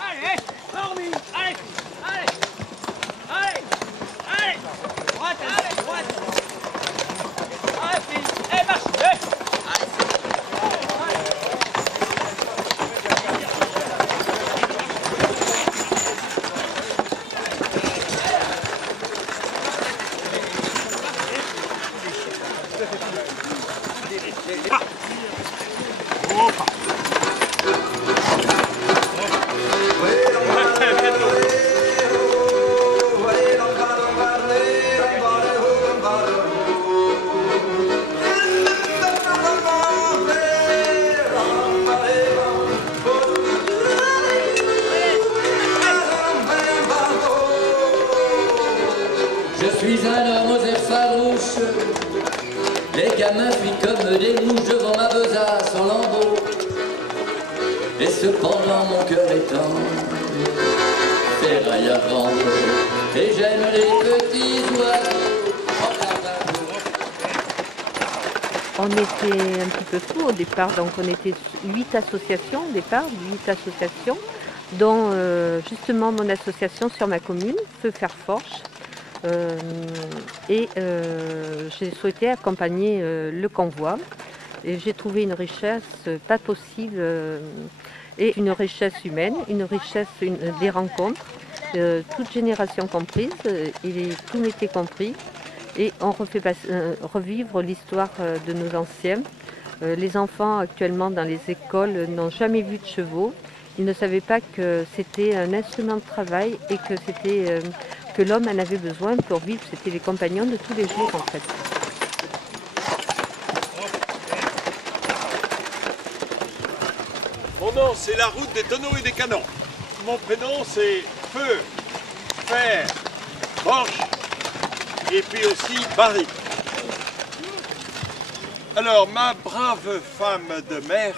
Allez, hormis. Allez, allez. Allez, allez. Droite, allez, droite. Allez, fille. Allez, marche. Allez. Je suis un homme aux airs farouches, les gamins fuient comme des mouches devant ma besace en lambeaux. Et cependant mon cœur est tendre, ferraille à vendre, et j'aime les petits oiseaux. On était un petit peu fous au départ, donc on était 8 associations au départ, 8 associations, dont justement mon association sur ma commune, Feu Fer Forge. J'ai souhaité accompagner le convoi et j'ai trouvé une richesse pas possible et une richesse humaine, une richesse des rencontres, toutes générations comprises, tout m'était compris et on refait revivre l'histoire de nos anciens. Les enfants actuellement dans les écoles n'ont jamais vu de chevaux, ils ne savaient pas que c'était un instrument de travail et que c'était que l'homme en avait besoin pour vivre, c'était les compagnons de tous les jours en fait. Mon nom c'est la route des tonneaux et des canons. Mon prénom c'est Feu, Fer, Forge et puis aussi Barry. Alors ma brave femme de mère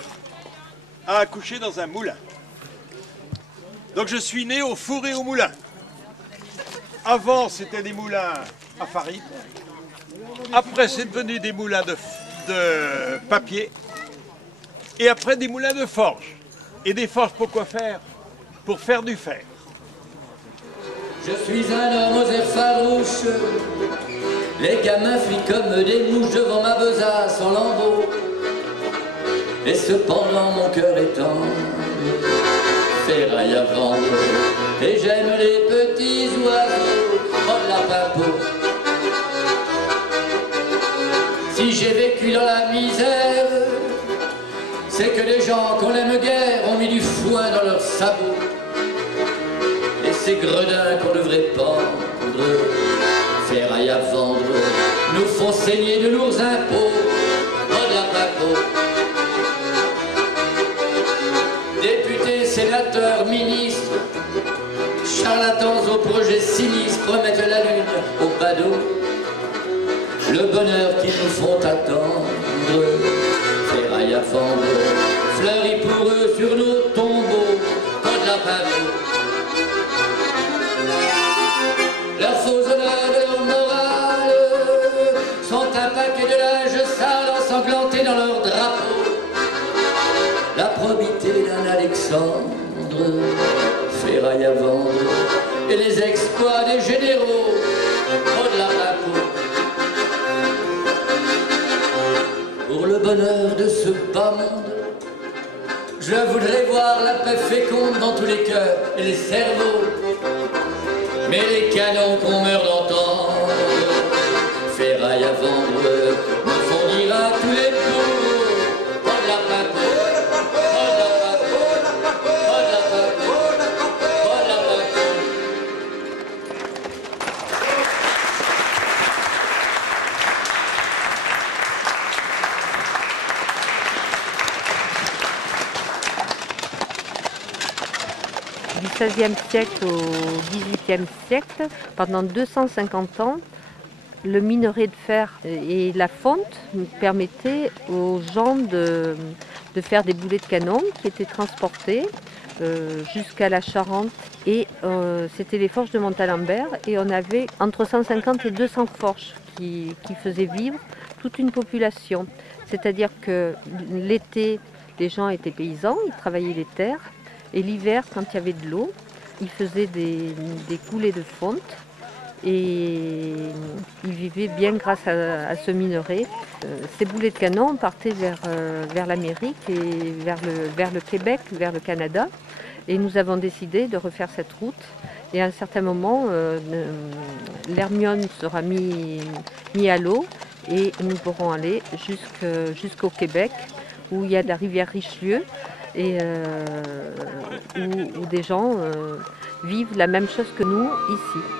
a accouché dans un moulin. Donc je suis né au four et au moulin. Avant, c'était des moulins à farine. Après, c'est devenu des moulins de papier. Et après, des moulins de forge. Et des forges, pour quoi faire? Pour faire du fer. Je suis un homme aux airs farouches, les gamins fuient comme des mouches devant ma besace en lambeaux. Et cependant, mon cœur est tendre, ferraille à vendre, et j'aime les petits oiseaux, oh la papo. Si j'ai vécu dans la misère, c'est que les gens qu'on aime guère ont mis du foin dans leurs sabots. Et ces gredins qu'on devrait pendre, ferraille à vendre, nous font saigner de lourds impôts, oh la papo. Députés, sénateurs, ministres, charlatans aux projets sinistres promettent la lune aux badauds, le bonheur qu'ils nous font attendre, ferraille à vendre, fleurit pour eux sur nos tombeaux, comme la pavot. Leurs faux honneurs et leur morale sont un paquet de linge sale ensanglanté dans leur drapeau. La probité d'un Alexandre, ferraille à vendre, et les exploits des généraux, oh de la papo. Pour le bonheur de ce bas monde, je voudrais voir la paix féconde dans tous les cœurs et les cerveaux. Mais les canons qu'on meurt d'entendre, ferraille à vendre, me font dire à tous les bouts, oh de la papo. Du XVIe siècle au XVIIIe siècle, pendant 250 ans, le minerai de fer et la fonte permettaient aux gens de faire des boulets de canon qui étaient transportés jusqu'à la Charente. Et c'était les forges de Montalembert et on avait entre 150 et 200 forges qui faisaient vivre toute une population. C'est-à-dire que l'été, les gens étaient paysans, ils travaillaient les terres. Et l'hiver, quand il y avait de l'eau, ils faisaient des coulées de fonte et ils vivaient bien grâce à ce minerai. Ces boulets de canon partaient vers l'Amérique et vers le Québec, vers le Canada. Et nous avons décidé de refaire cette route. Et à un certain moment, l'Hermione sera mis à l'eau et nous pourrons aller jusqu'au Québec, où il y a la rivière Richelieu et où des gens vivent la même chose que nous ici.